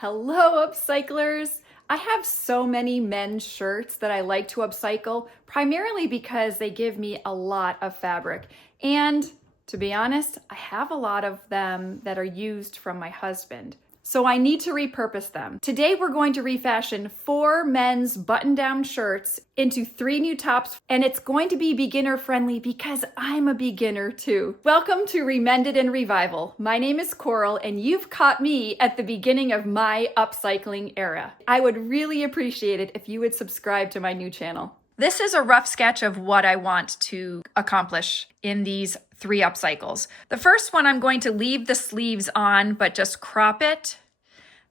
Hello, upcyclers! I have so many men's shirts that I like to upcycle, primarily because they give me a lot of fabric. And to be honest, I have a lot of them that are used from my husband. So I need to repurpose them. Today we're going to refashion 4 men's button-down shirts into 3 new tops, and it's going to be beginner friendly because I'm a beginner too. Welcome to ReMended Revival. My name is Coral, and you've caught me at the beginning of my upcycling era. I would really appreciate it if you would subscribe to my new channel. This is a rough sketch of what I want to accomplish in these 3 upcycles. The first one, I'm going to leave the sleeves on, but just crop it.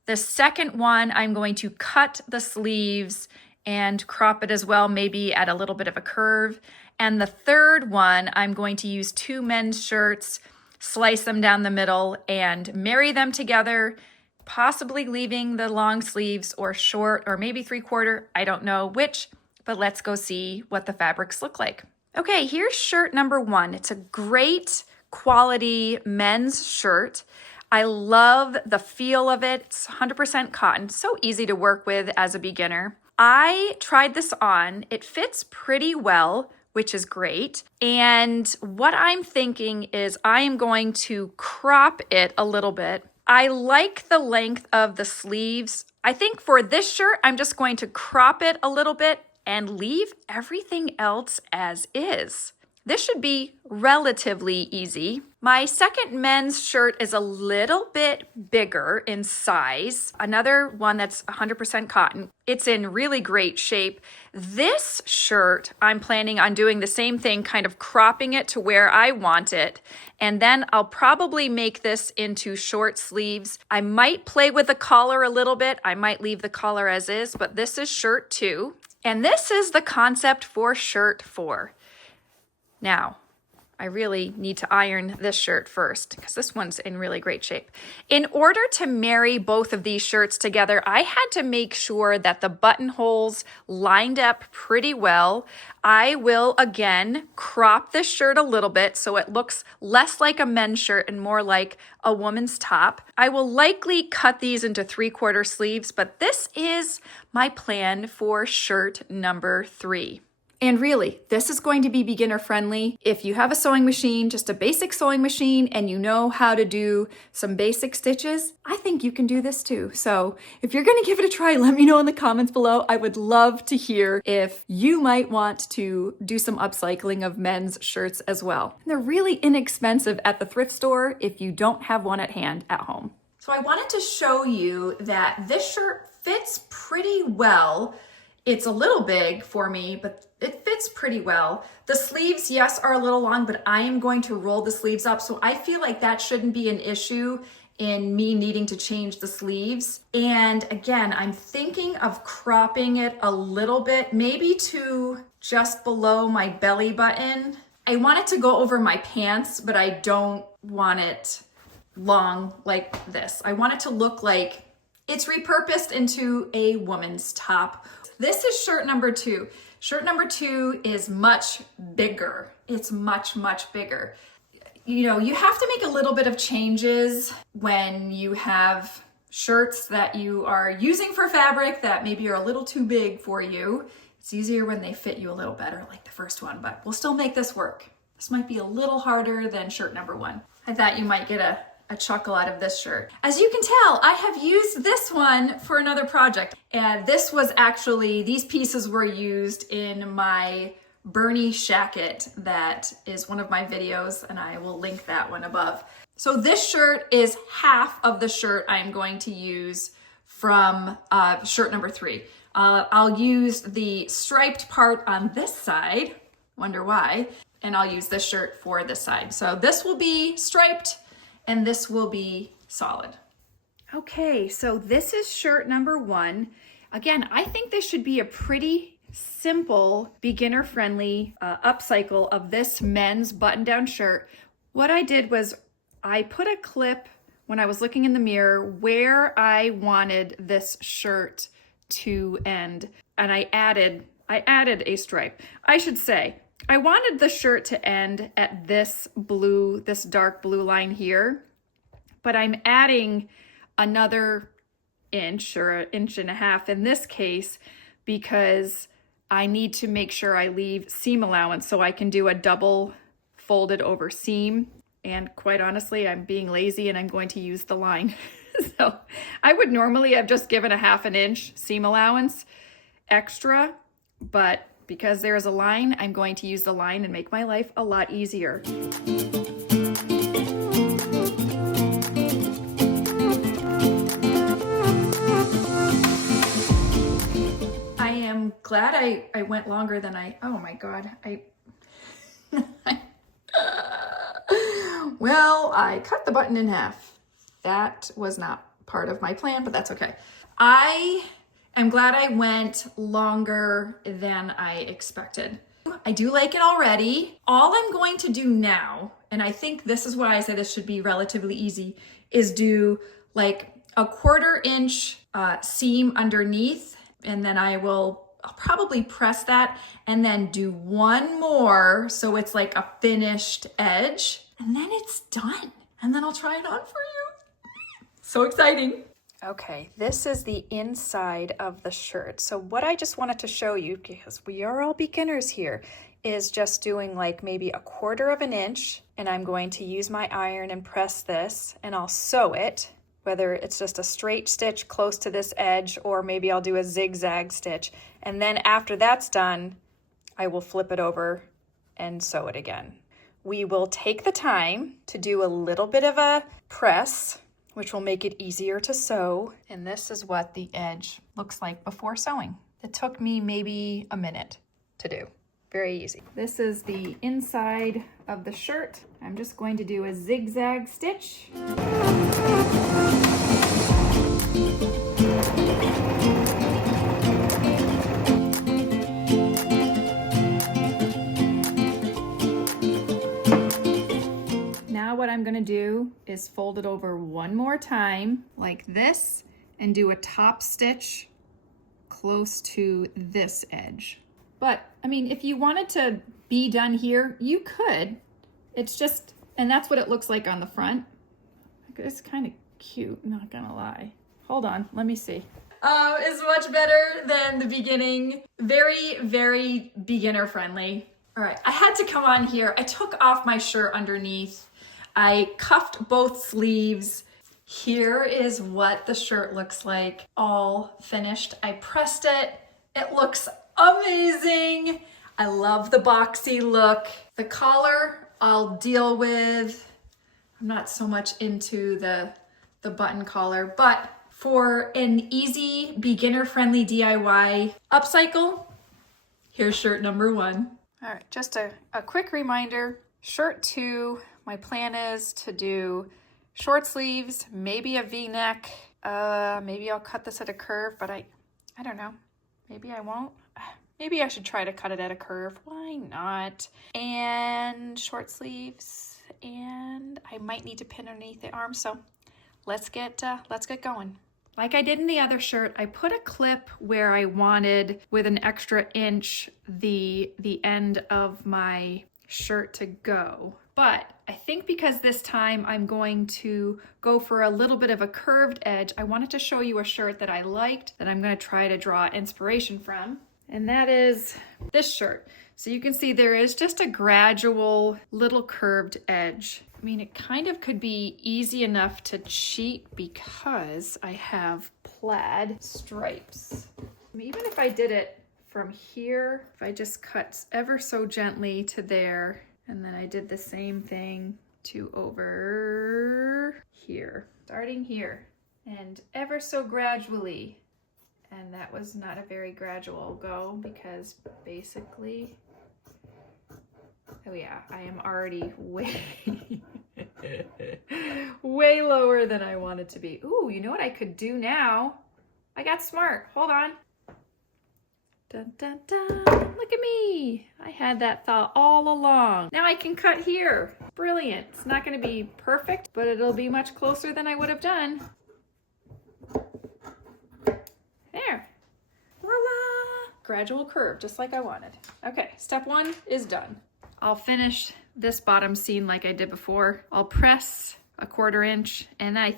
The second one, I'm going to cut the sleeves and crop it as well, maybe at a little bit of a curve. And the third one, I'm going to use 2 men's shirts, slice them down the middle and marry them together, possibly leaving the long sleeves or short or maybe 3/4, I don't know which, but let's go see what the fabrics look like. Okay, here's shirt number 1. It's a great quality men's shirt. I love the feel of it. It's 100% cotton, so easy to work with as a beginner. I tried this on. It fits pretty well, which is great. And what I'm thinking is I am going to crop it a little bit. I like the length of the sleeves. I think for this shirt, I'm just going to crop it a little bit and leave everything else as is. This should be relatively easy. My second men's shirt is a little bit bigger in size. Another one that's 100% cotton. It's in really great shape. This shirt, I'm planning on doing the same thing, kind of cropping it to where I want it. And then I'll probably make this into short sleeves. I might play with the collar a little bit. I might leave the collar as is, but this is shirt 2. And this is the concept for shirt 4. Now, I really need to iron this shirt first because this one's in really great shape. In order to marry both of these shirts together, I had to make sure that the buttonholes lined up pretty well. I will, again, crop this shirt a little bit so it looks less like a men's shirt and more like a woman's top. I will likely cut these into 3/4 sleeves, but this is my plan for shirt number 3. And really, this is going to be beginner friendly. If you have a sewing machine, just a basic sewing machine, and you know how to do some basic stitches, I think you can do this too. So if you're gonna give it a try, let me know in the comments below. I would love to hear if you might want to do some upcycling of men's shirts as well. They're really inexpensive at the thrift store if you don't have one at hand at home. So I wanted to show you that this shirt fits pretty well. It's a little big for me, but it fits pretty well. The sleeves, yes, are a little long, but I am going to roll the sleeves up. So I feel like that shouldn't be an issue in me needing to change the sleeves. And again, I'm thinking of cropping it a little bit, maybe to just below my belly button. I want it to go over my pants, but I don't want it long like this. I want it to look like it's repurposed into a woman's top. This is shirt number 2. Shirt number 2 is much bigger. It's much, much bigger. You know, you have to make a little bit of changes when you have shirts that you are using for fabric that maybe are a little too big for you. It's easier when they fit you a little better, like the first one, but we'll still make this work. This might be a little harder than shirt number 1. I thought you might get a chuckle out of this shirt. As you can tell, I have used this one for another project. And this was actually, these pieces were used in my Bernie shacket that is one of my videos, and I will link that one above. So this shirt is half of the shirt I'm going to use from shirt number 3. I'll use the striped part on this side, wonder why, and I'll use this shirt for this side. So this will be striped, and this will be solid. Okay, so this is shirt number 1. Again, I think this should be a pretty simple, beginner-friendly upcycle of this men's button-down shirt. What I did was I put a clip when I was looking in the mirror where I wanted this shirt to end, and I added a stripe. I should say, I wanted the shirt to end at this dark blue line here, but I'm adding another inch or 1.5 inches in this case, because I need to make sure I leave seam allowance so I can do a double folded over seam. And quite honestly, I'm being lazy and I'm going to use the line. So I would normally have just given a 1/2 inch seam allowance extra, but because there's a line, I'm going to use the line and make my life a lot easier. I am glad I went longer than oh my God, well, I cut the button in half. That was not part of my plan, but that's okay. I am glad I went longer than I expected. I do like it already. All I'm going to do now, and I think this is why I say this should be relatively easy, is do like a 1/4 inch seam underneath, and then I'll probably press that and then do one more so it's like a finished edge, and then it's done. And then I'll try it on for you. So exciting. Okay, this is the inside of the shirt. So what I just wanted to show you, because we are all beginners here, is just doing like maybe a 1/4 inch, and I'm going to use my iron and press this, and I'll sew it, whether it's just a straight stitch close to this edge, or maybe I'll do a zigzag stitch. And then after that's done, I will flip it over and sew it again. We will take the time to do a little bit of a press, which will make it easier to sew. And this is what the edge looks like before sewing. It took me maybe a minute to do. Very easy. This is the inside of the shirt. I'm just going to do a zigzag stitch. Now what I'm gonna do is fold it over one more time like this and do a top stitch close to this edge. But I mean, if you wanted to be done here, you could. It's just, and that's what it looks like on the front. It's kind of cute, not gonna lie. Hold on, let me see. It's much better than the beginning. Very, very beginner friendly. All right, I had to come on here. I took off my shirt underneath. I cuffed both sleeves. Here is what the shirt looks like, all finished. I pressed it. It looks amazing. I love the boxy look. The collar I'll deal with. I'm not so much into the button collar, but for an easy, beginner-friendly DIY upcycle, here's shirt number 1. All right, just a quick reminder, shirt 2, my plan is to do short sleeves, maybe a V-neck. Maybe I'll cut this at a curve, but I don't know. Maybe I won't. Maybe I should try to cut it at a curve. Why not? And short sleeves, and I might need to pin underneath the arm. So let's get going. Like I did in the other shirt, I put a clip where I wanted, with an extra inch, the end of my shirt to go. But I think because this time I'm going to go for a little bit of a curved edge, I wanted to show you a shirt that I liked that I'm going to try to draw inspiration from. And that is this shirt. So you can see there is just a gradual little curved edge. I mean, it kind of could be easy enough to cheat because I have plaid stripes. Even if I did it from here, if I just cut ever so gently to there, and then I did the same thing to over here, starting here, and ever so gradually. And that was not a very gradual go because basically, oh yeah, I am already way, way lower than I wanted to be. Ooh, you know what I could do now? I got smart, hold on. Dun, dun, dun. Look at me. I had that thought all along. Now I can cut here. Brilliant. It's not going to be perfect, but it'll be much closer than I would have done. There. Voila! Gradual curve, just like I wanted. Okay, step 1 is done. I'll finish this bottom seam like I did before. I'll press 1/4 inch, and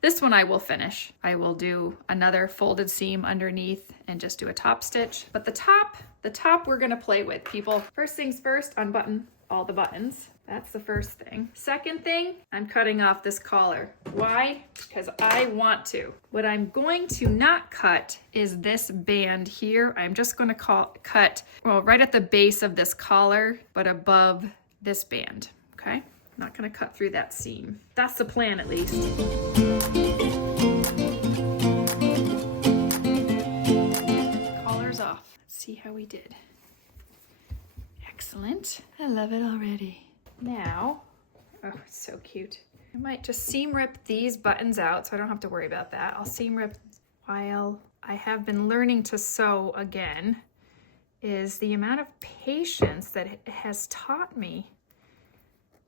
this one I will finish. I will do another folded seam underneath and just do a top stitch. But the top we're gonna play with, people. First things first, unbutton all the buttons. That's the first thing. Second thing, I'm cutting off this collar. Why? Because I want to. What I'm going to not cut is this band here. I'm just gonna cut, well, right at the base of this collar, but above this band, okay? I'm not gonna cut through that seam. That's the plan, at least. Collar's off. Let's see how we did. Excellent. I love it already. Now, oh, it's so cute. I might just seam rip these buttons out so I don't have to worry about that. I'll seam rip while I have been learning to sew again, is the amount of patience that it has taught me.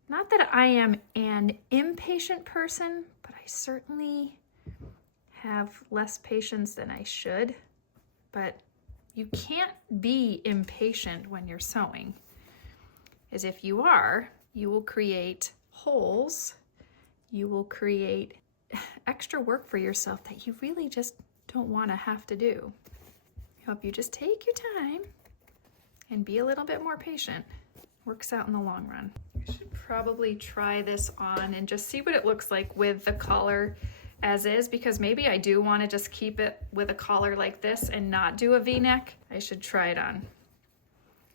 Not that I am an impatient person, but I certainly have less patience than I should. But you can't be impatient when you're sewing. As if you are, you will create holes, you will create extra work for yourself that you really just don't want to have to do. I hope you just take your time and be a little bit more patient. Works out in the long run. I should probably try this on and just see what it looks like with the collar as is, because maybe I do want to just keep it with a collar like this and not do a V-neck. I should try it on.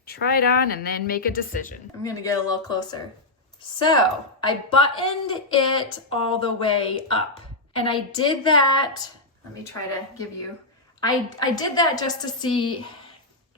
Try it on and then make a decision. I'm gonna get a little closer. So I buttoned it all the way up, and I did that, let me try to give you, I did that just to see,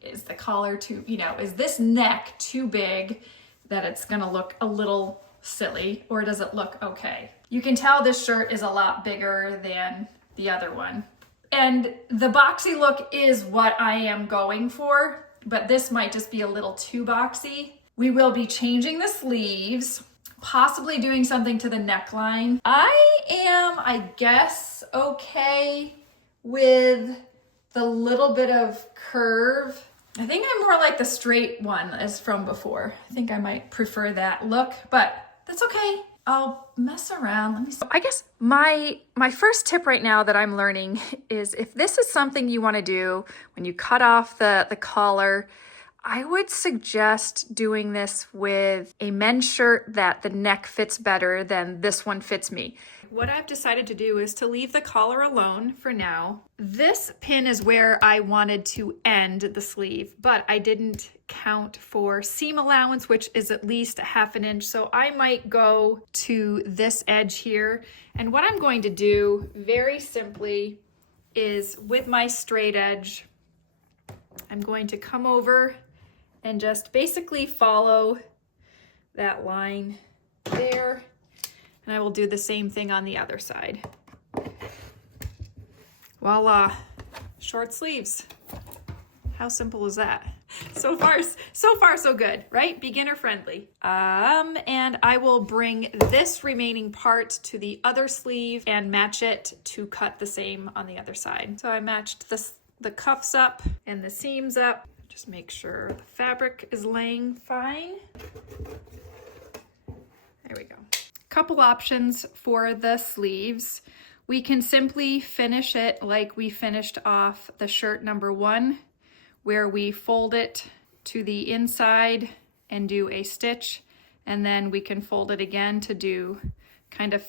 is the collar too, is this neck too big that it's gonna look a little silly, or does it look okay? You can tell this shirt is a lot bigger than the other one. And the boxy look is what I am going for, but this might just be a little too boxy. We will be changing the sleeves, possibly doing something to the neckline. I am, I guess, okay with the little bit of curve. I think I'm more like the straight one as from before. I think I might prefer that look, but that's okay. I'll mess around. Let me see. I guess my first tip right now that I'm learning is, if this is something you want to do when you cut off the collar, I would suggest doing this with a men's shirt that the neck fits better than this one fits me. What I've decided to do is to leave the collar alone for now. This pin is where I wanted to end the sleeve, but I didn't count for seam allowance, which is at least a 1/2 inch. So I might go to this edge here. And what I'm going to do very simply is, with my straight edge, I'm going to come over and just basically follow that line there. And I will do the same thing on the other side. Voila, short sleeves. How simple is that? So far so good, right? Beginner friendly. And I will bring this remaining part to the other sleeve and match it to cut the same on the other side. So I matched the cuffs up and the seams up. Just make sure the fabric is laying fine. There we go. Couple options for the sleeves. We can simply finish it like we finished off the shirt number 1, where we fold it to the inside and do a stitch, and then we can fold it again to do kind of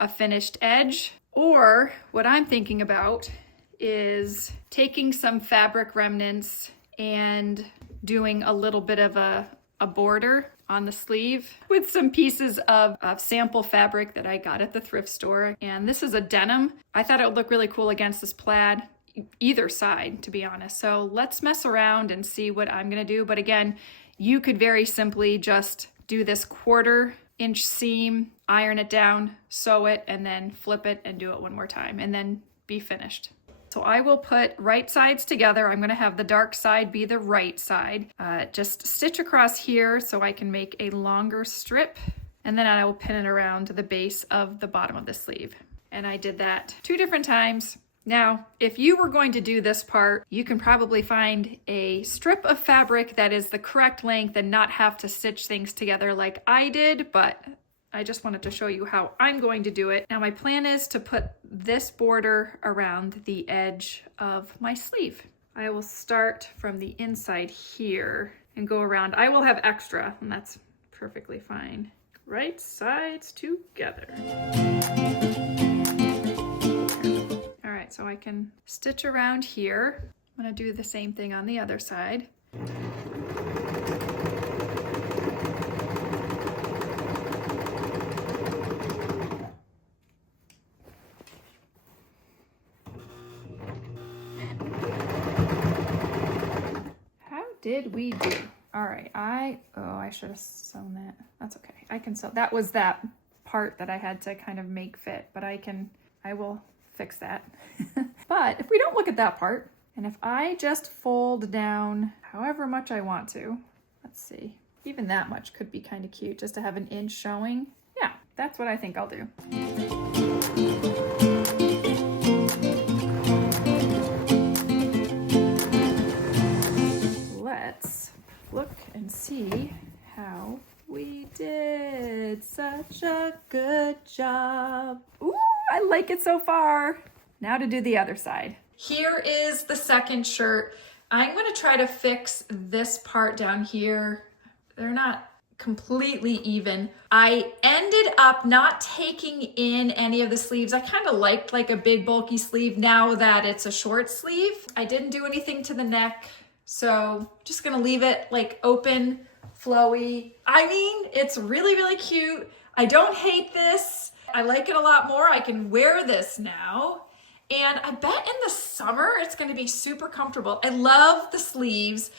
a finished edge. Or what I'm thinking about is taking some fabric remnants and doing a little bit of a border on the sleeve with some pieces of sample fabric that I got at the thrift store. And this is a denim. I thought it would look really cool against this plaid, either side, to be honest. So let's mess around and see what I'm gonna do. But again, you could very simply just do this 1/4 inch seam, iron it down, sew it, and then flip it and do it one more time, and then be finished. So I will put right sides together. I'm gonna have the dark side be the right side. Just stitch across here so I can make a longer strip, and then I will pin it around the base of the bottom of the sleeve. And I did that 2 different times. Now, if you were going to do this part, you can probably find a strip of fabric that is the correct length and not have to stitch things together like I did, but I just wanted to show you how I'm going to do it. Now my plan is to put this border around the edge of my sleeve. I will start from the inside here and go around. I will have extra, and that's perfectly fine. Right sides together. All right, so I can stitch around here. I'm gonna do the same thing on the other side. How did we do? All right, I should have sewn that. That's okay. I can sew. That was that part that I had to kind of make fit, but I will fix that. But if we don't look at that part, and if I just fold down however much I want to, let's see, even that much could be kind of cute just to have an inch showing. Yeah, that's what I think I'll do. Let's look and see how we did. Such a good job. Ooh, I like it so far. Now to do the other side. Here is the second shirt. I'm going to try to fix this part down here. They're not completely even. I ended up not taking in any of the sleeves. I kind of liked like a big bulky sleeve now that it's a short sleeve. I didn't do anything to the neck, so just gonna leave it like open, flowy. I mean, it's really, really cute. I don't hate this. I like it a lot more. I can wear this now. And I bet in the summer, it's gonna be super comfortable. I love the sleeves.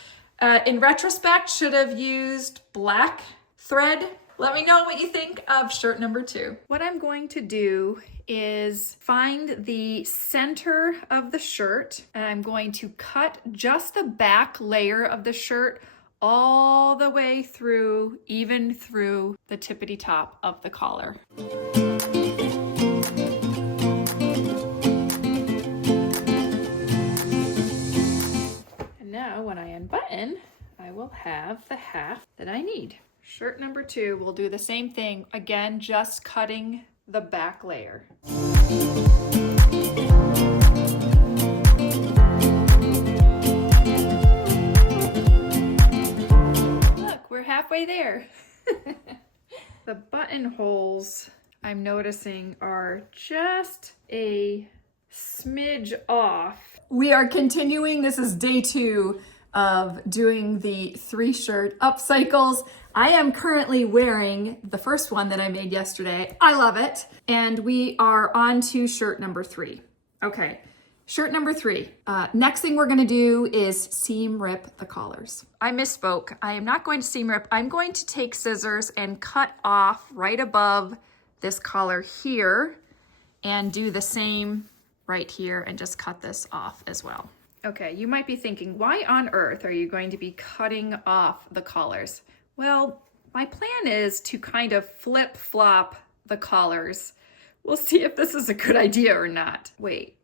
In retrospect, should have used black thread. Let me know what you think of shirt number 2. What I'm going to do is find the center of the shirt, and I'm going to cut just the back layer of the shirt all the way through, even through the tippity top of the collar. Now when I unbutton, I will have the half that I need. Shirt number 2, we'll do the same thing. Again, just cutting the back layer. Look, we're halfway there. The buttonholes I'm noticing are just a smidge off. We are continuing. This is day 2 of doing the 3 shirt upcycles. I am currently wearing the first one that I made yesterday. I love it. And we are on to shirt number 3. Okay, shirt number 3. Next thing we're gonna do is seam rip the collars. I misspoke. I am not going to seam rip. I'm going to take scissors and cut off right above this collar here and do the same right here and just cut this off as well. Okay, you might be thinking, why on earth are you going to be cutting off the collars? Well, my plan is to kind of flip-flop the collars. We'll see if this is a good idea or not. Wait,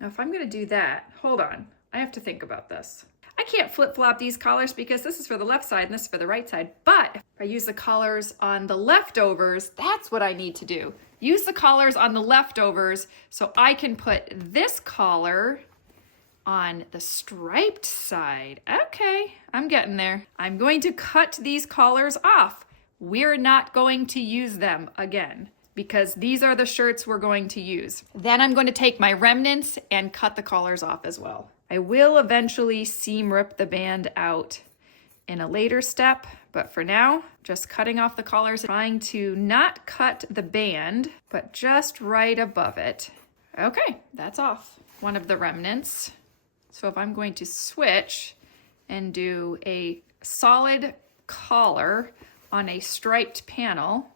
now if I'm gonna do that, hold on, I have to think about this. I can't flip-flop these collars because this is for the left side and this is for the right side, but if I use the collars on the leftovers, that's what I need to do. Use the collars on the leftovers so I can put this collar on the striped side. Okay, I'm getting there. I'm going to cut these collars off. We're not going to use them again because these are the shirts we're going to use. Then I'm going to take my remnants and cut the collars off as well. I will eventually seam rip the band out in a later step, but for now, just cutting off the collars, trying to not cut the band, but just right above it. Okay, that's off. One of the remnants. So if I'm going to switch and do a solid collar on a striped panel,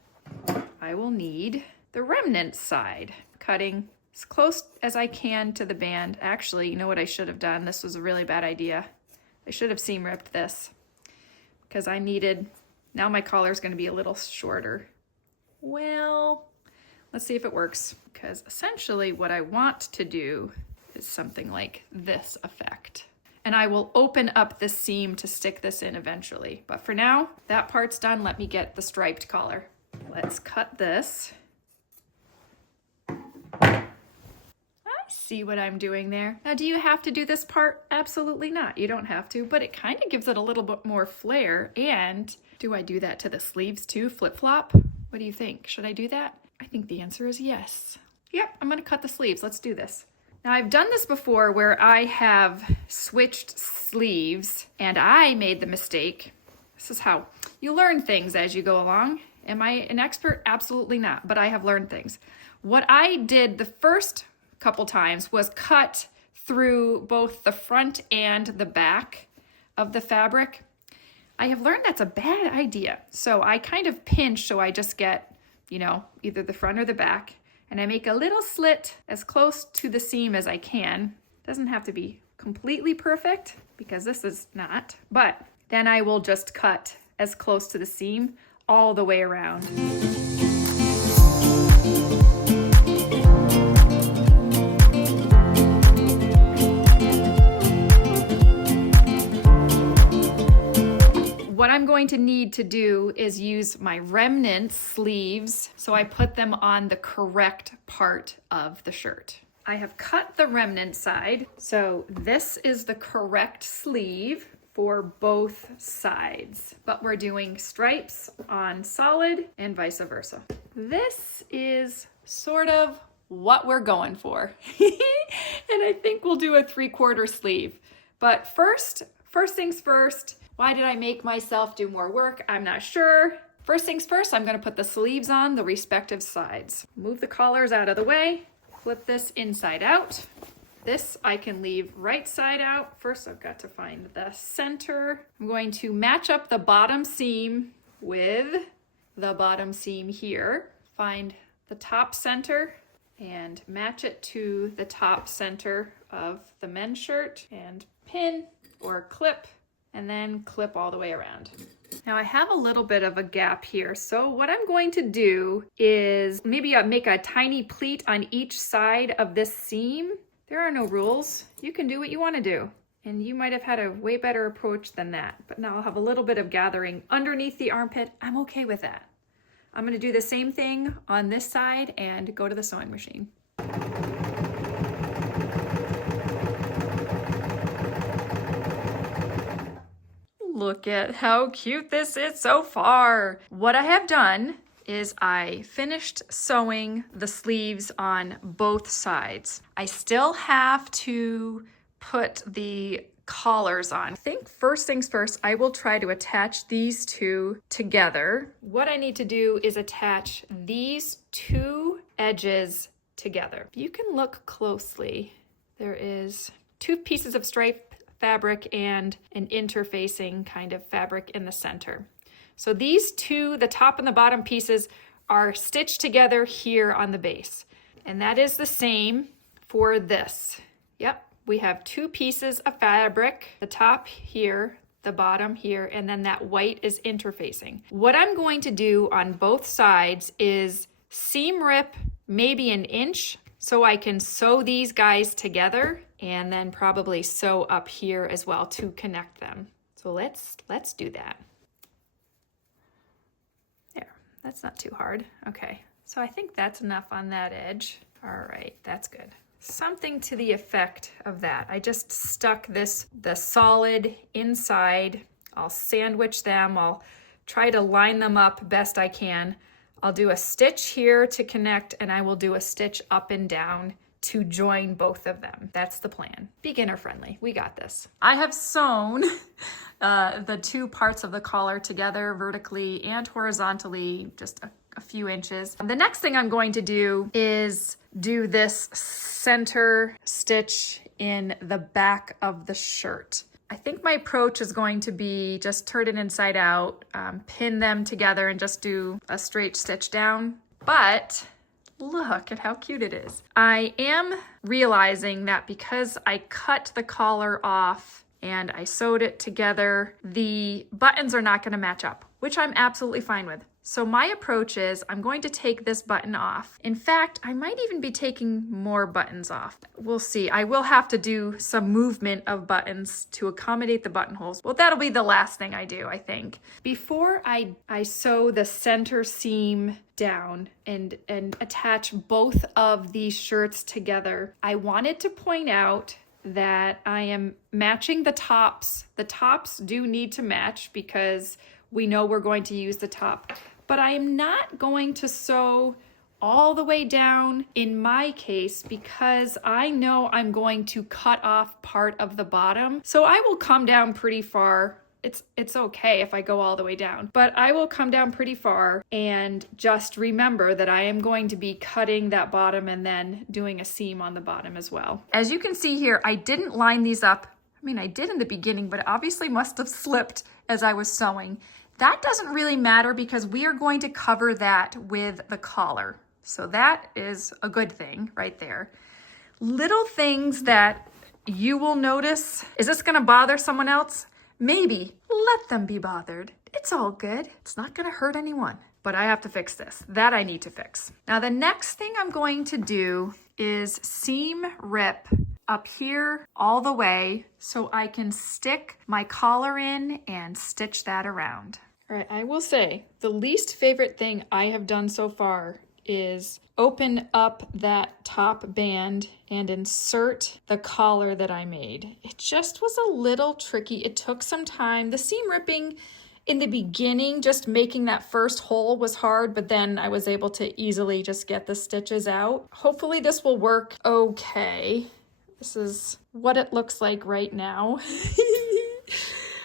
I will need the remnant side. Cutting as close as I can to the band. Actually, you know what I should have done? This was a really bad idea. I should have seam ripped this because I needed, now my collar is going to be a little shorter. Well, let's see if it works, because essentially what I want to do is something like this effect. And I will open up the seam to stick this in eventually. But for now, that part's done. Let me get the striped collar. let's cut this. See what I'm doing there. Now, do you have to do this part? Absolutely not. You don't have to, but it kind of gives it a little bit more flair. And do I do that to the sleeves too? Flip-flop? What do you think? Should I do that? I think the answer is yes. Yep, I'm gonna cut the sleeves. Let's do this. Now, I've done this before where I have switched sleeves and I made the mistake. This is how you learn things as you go along. Am I an expert? Absolutely not, but I have learned things. What I did the first couple times was cut through both the front and the back of the fabric. I have learned that's a bad idea. So I kind of pinch so I just get, you know, either the front or the back, and I make a little slit as close to the seam as I can. Doesn't have to be completely perfect because this is not, but then I will just cut as close to the seam all the way around. What I'm going to need to do is use my remnant sleeves, so I put them on the correct part of the shirt. I have cut the remnant side, so this is the correct sleeve for both sides, but we're doing stripes on solid and vice versa. This is sort of what we're going for. And I think we'll do a 3/4 sleeve. But first things first, why did I make myself do more work? I'm not sure. First things first, I'm gonna put the sleeves on the respective sides. Move the collars out of the way, flip this inside out. This I can leave right side out. First, I've got to find the center. I'm going to match up the bottom seam with the bottom seam here. Find the top center and match it to the top center of the men's shirt and pin or clip, and then clip all the way around. Now I have a little bit of a gap here, so what I'm going to do is maybe make a tiny pleat on each side of this seam. There are no rules. You can do what you want to do. And you might have had a way better approach than that, but now I'll have a little bit of gathering underneath the armpit. I'm okay with that. I'm going to do the same thing on this side and go to the sewing machine. Look at how cute this is so far. What I have done is I finished sewing the sleeves on both sides. I still have to put the collars on. I think first things first, I will try to attach these two together. What I need to do is attach these two edges together. If you can look closely, there is two pieces of striped fabric and an interfacing kind of fabric in the center. So these two, the top and the bottom pieces, are stitched together here on the base. And that is the same for this. Yep, we have two pieces of fabric, the top here, the bottom here, and then that white is interfacing. What I'm going to do on both sides is seam rip maybe an inch so I can sew these guys together, and then probably sew up here as well to connect them. So let's do that. There, that's not too hard. Okay, so I think that's enough on that edge. All right, that's good. Something to the effect of that. I just stuck the solid inside. I'll sandwich them. I'll try to line them up best I can. I'll do a stitch here to connect, and I will do a stitch up and down to join both of them. That's the plan. Beginner friendly. We got this. I have sewn the two parts of the collar together vertically and horizontally, just a few inches. The next thing I'm going to do is do this center stitch in the back of the shirt. I think my approach is going to be just turn it inside out, pin them together, and just do a straight stitch down. But look at how cute it is. I am realizing that because I cut the collar off and I sewed it together, the buttons are not going to match up, which I'm absolutely fine with. So my approach is I'm going to take this button off. In fact, I might even be taking more buttons off. We'll see. I will have to do some movement of buttons to accommodate the buttonholes. Well, that'll be the last thing I do, I think. Before I sew the center seam down and attach both of these shirts together, I wanted to point out that I am matching the tops. The tops do need to match because we know we're going to use the top. But I am not going to sew all the way down in my case because I know I'm going to cut off part of the bottom. So I will come down pretty far. It's okay if I go all the way down, but I will come down pretty far and just remember that I am going to be cutting that bottom and then doing a seam on the bottom as well. As you can see here, I didn't line these up. I mean, I did in the beginning, but it obviously must have slipped as I was sewing. That doesn't really matter because we are going to cover that with the collar. So that is a good thing right there. Little things that you will notice. Is this gonna bother someone else? Maybe. Let them be bothered. It's all good. It's not gonna hurt anyone. But I have to fix this. That I need to fix. Now the next thing I'm going to do is seam rip up here all the way so I can stick my collar in and stitch that around. All right, I will say the least favorite thing I have done so far is open up that top band and insert the collar that I made. It just was a little tricky. It took some time. The seam ripping in the beginning, just making that first hole was hard, but then I was able to easily just get the stitches out. Hopefully this will work okay. This is what it looks like right now.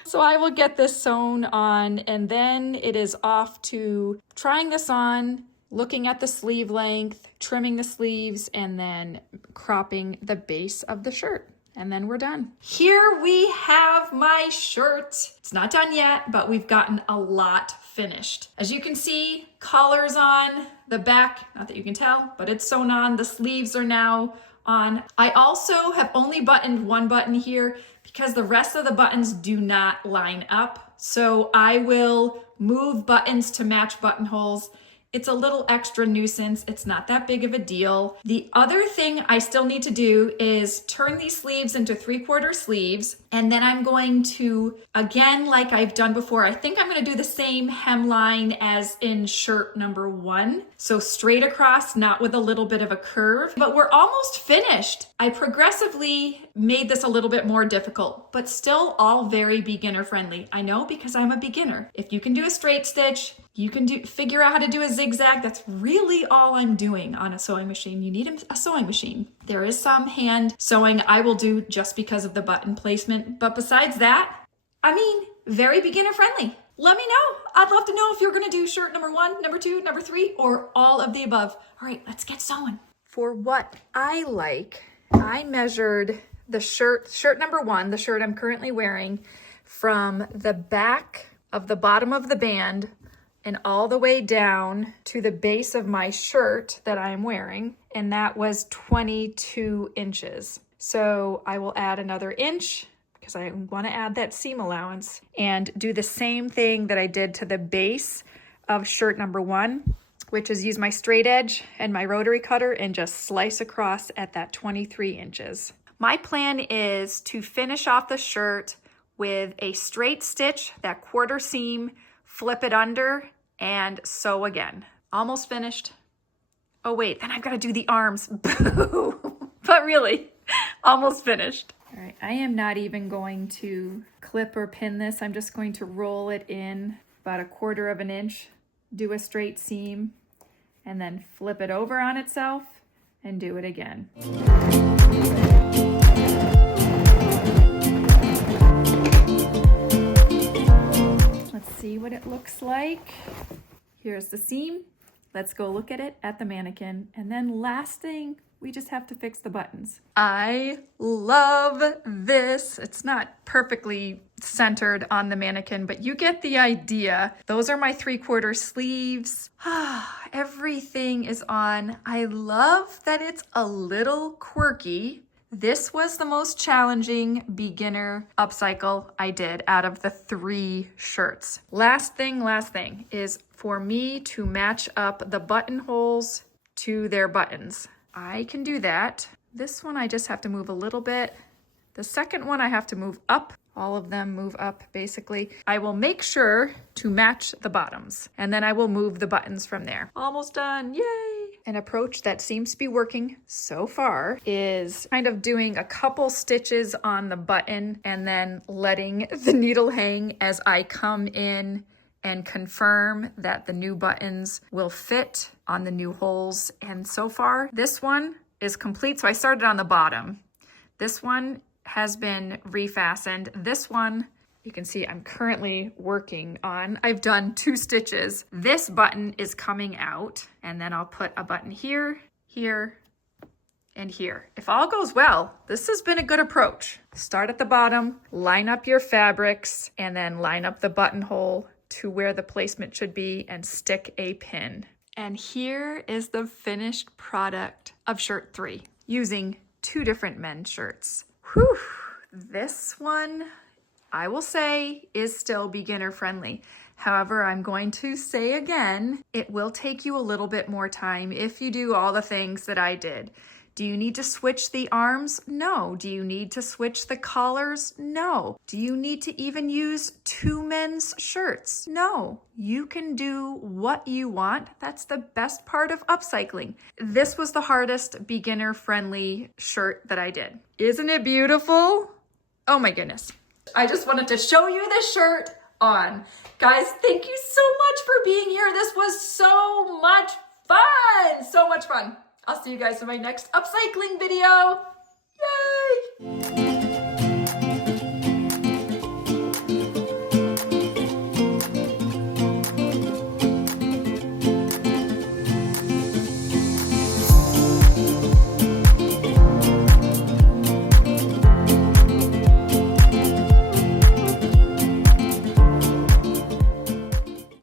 So I will get this sewn on and then it is off to trying this on, looking at the sleeve length, trimming the sleeves, and then cropping the base of the shirt. And then we're done. Here we have my shirt. It's not done yet, but we've gotten a lot finished. As you can see, collar's on, the back, not that you can tell, but it's sewn on. The sleeves are now on. I also have only buttoned one button here because the rest of the buttons do not line up. So I will move buttons to match buttonholes. It's a little extra nuisance. It's not that big of a deal. The other thing I still need to do is turn these sleeves into 3/4 sleeves. And then I'm going to, again, like I've done before, I think I'm going to do the same hemline as in shirt number 1. So straight across, not with a little bit of a curve, but we're almost finished. I progressively made this a little bit more difficult, but still all very beginner friendly. I know because I'm a beginner. If you can do a straight stitch, you can figure out how to do a zigzag. That's really all I'm doing on a sewing machine. You need a sewing machine. There is some hand sewing I will do just because of the button placement. But besides that, I mean, very beginner friendly. Let me know. I'd love to know if you're gonna do shirt number 1, number 2, number 3, or all of the above. All right, let's get sewing. For what I like, I measured the shirt number 1, the shirt I'm currently wearing, from the back of the bottom of the band and all the way down to the base of my shirt that I'm wearing, and that was 22 inches. So I will add another inch because I want to add that seam allowance and do the same thing that I did to the base of shirt number 1, which is use my straight edge and my rotary cutter and just slice across at that 23 inches. My plan is to finish off the shirt with a straight stitch, that quarter seam, flip it under, and sew again. Almost finished. Oh wait, then I've got to do the arms. Boo! But really, almost finished. All right, I am not even going to clip or pin this. I'm just going to roll it in about 1/4 inch, do a straight seam, and then flip it over on itself and do it again. Let's see what it looks like. Here's the seam. Let's go look at it at the mannequin. And then last thing, we just have to fix the buttons. I love this. It's not perfectly centered on the mannequin, but you get the idea. Those are my 3/4 sleeves. Everything is on. I love that it's a little quirky. This was the most challenging beginner upcycle I did out of the 3 shirts. Last thing is for me to match up the buttonholes to their buttons. I can do that. This one I just have to move a little bit. The second one I have to move up. All of them move up basically. I will make sure to match the bottoms and then I will move the buttons from there. Almost done, yay! An approach that seems to be working so far is kind of doing a couple stitches on the button and then letting the needle hang as I come in and confirm that the new buttons will fit on the new holes. And so far, this one is complete. So I started on the bottom. This one has been refastened. This one, you can see I'm currently working on. I've done 2 stitches. This button is coming out, and then I'll put a button here, here, and here. If all goes well, this has been a good approach. Start at the bottom, line up your fabrics, and then line up the buttonhole to where the placement should be and stick a pin. And here is the finished product of shirt 3 using 2 different men's shirts. Whew, this one, I will say, is still beginner friendly. However, I'm going to say again, it will take you a little bit more time if you do all the things that I did. Do you need to switch the arms? No. Do you need to switch the collars? No. Do you need to even use 2 men's shirts? No. You can do what you want. That's the best part of upcycling. This was the hardest beginner-friendly shirt that I did. Isn't it beautiful? Oh my goodness. I just wanted to show you this shirt on. Guys, thank you so much for being here. This was so much fun. So much fun. I'll see you guys in my next upcycling video.